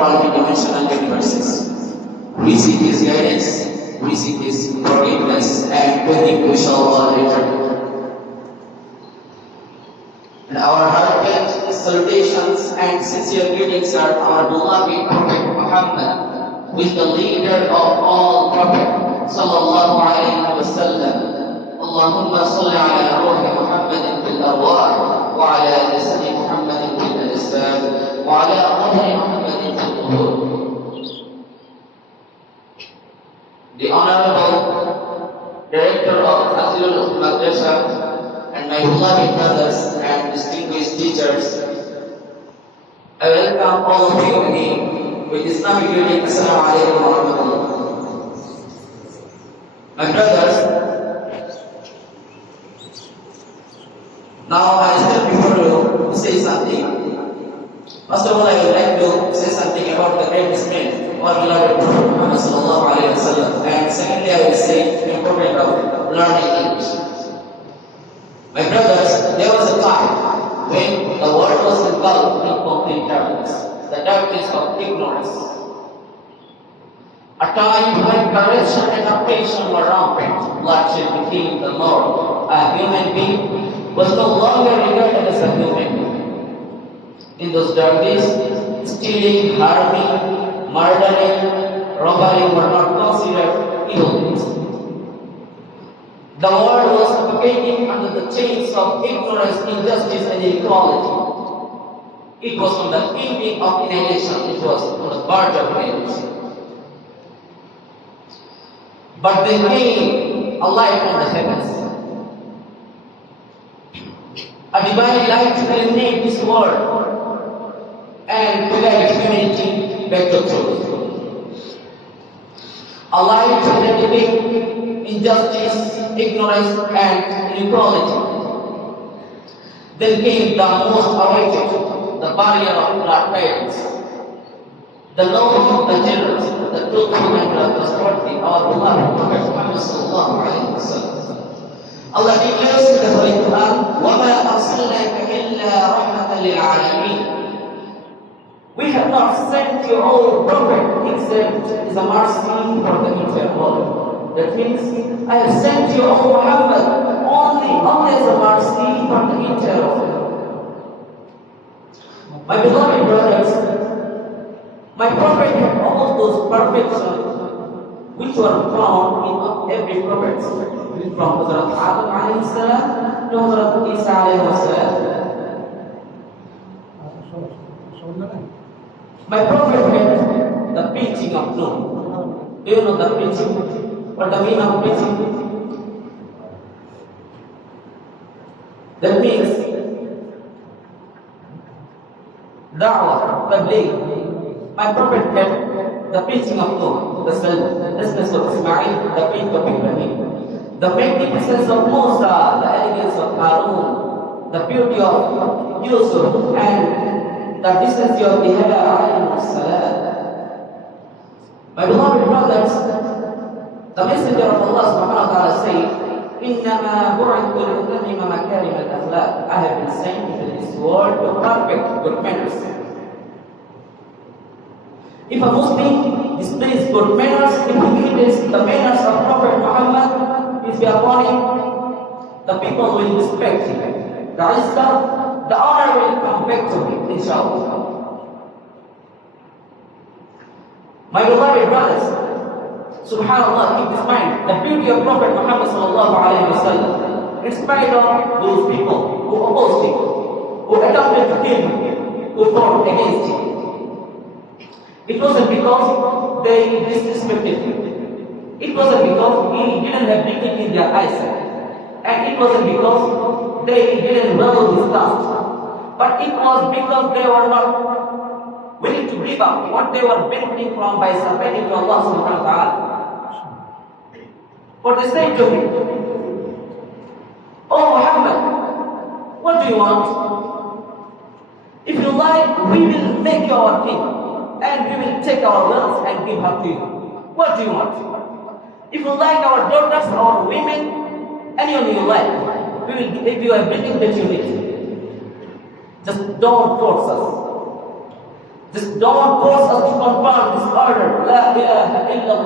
multidimensional universes. We seek His guidance, we seek His forgiveness, and to Him we shall all return. And our heartfelt salutations and sincere greetings are our beloved Prophet Muhammad, who is the leader of all prophets, sallallahu alayhi wa sallam. Allahumma salli ala ruhi Muhammadin bil arwah, wa ala jasadi Muhammadin bil ajsad, wa ala ruhi Muhammadin bil qubur. The Honorable Director of Islamic Madrasa and my beloved brothers and distinguished teachers, I welcome all of you again with Islamic greeting. Assalamu alaikum wa rahmatullah. My brothers, now I stand before you to say something. First of all, I would like to say something about the greatest man, our beloved Prophet Muhammad sallallahu alaihi wasallam. And secondly, I will say the importance of learning English. My brothers, there was a time when the world was engulfed in complete darkness, the darkness of ignorance. A time when corruption and oppression were rampant, bloodshed became the norm. A human being was no longer regarded as a human being. In those dark days, stealing, harming, murdering, robbery were not considered evil deeds. The world was suffocating under the chains of ignorance, injustice, and inequality. It was on the ending of annihilation. It was on the verge of annihilation. But there came a light from the heavens. A divine light to illuminate this world and to guide humanity back to truth. A light to eradicate injustice, ignorance, and inequality. Then came the most awaited, the barrier of blood parents, the noble, the generous, the truthful, and the trustworthy, our beloved Prophet Muhammad sallallahu alaihi wasallam. Allah declares in the Holy Quran, وَمَا أَرْسَلْنَاكَ إِلَّا رَحْمَةً لِلْعَالَمِينَ. We have not sent you, O Prophet, except as a mercy for the entire world. That means, I have sent you, O Muhammad, only as a mercy for the entire world. My beloved brothers, my Prophet had all those perfections which were found in every prophet, from Hazrat Adam alayhi salam to Hazrat Isa alayhi salam. My Prophet had the preaching of Nuh. Do you know the preaching? What the meaning of preaching? That means da'wah, tabligh. My Prophet had the preaching of Nuh, the selflessness of Ismail, the faith of Ibrahim, the magnificence of Musa, the elegance of Harun, the beauty of Yusuf, and the decency of Ibrahim alayhi salam. My beloved brothers, the messenger of Allah subhanahu wa ta'ala said, إِنَّمَا بُعِثْتُ لِأُتَمِّمَ مَكَارِمَ الْأَخْلَاقِ. I have been sent into this world to perfect good manners. If a Muslim displays good manners, if he imitates the manners of Prophet Muhammad, peace be upon him, the people will respect him. The izzah, the honor will come back to him, inshallah. My beloved brothers, subhanallah, keep this mind, the beauty of Prophet Muhammad sallallahu alayhi wa sallam, in spite of those people who opposed him, who attempted to kill him, who fought against him. It wasn't because they disrespected him. It wasn't because he didn't have dignity in their eyesight. And it wasn't because they didn't value his task. But it was because they were not willing to give up what they were benefiting from by submitting to Allah subhanahu wa ta'ala. For they said to him, "Oh Muhammad, what do you want? If you like, we will make you our king. And we will take our wealth and give her to you. What do you want? If you like our daughters, our women, anyone you like, we will give you everything that you need. Just don't force us." Just don't force us to confirm this order. La ilaha illallah.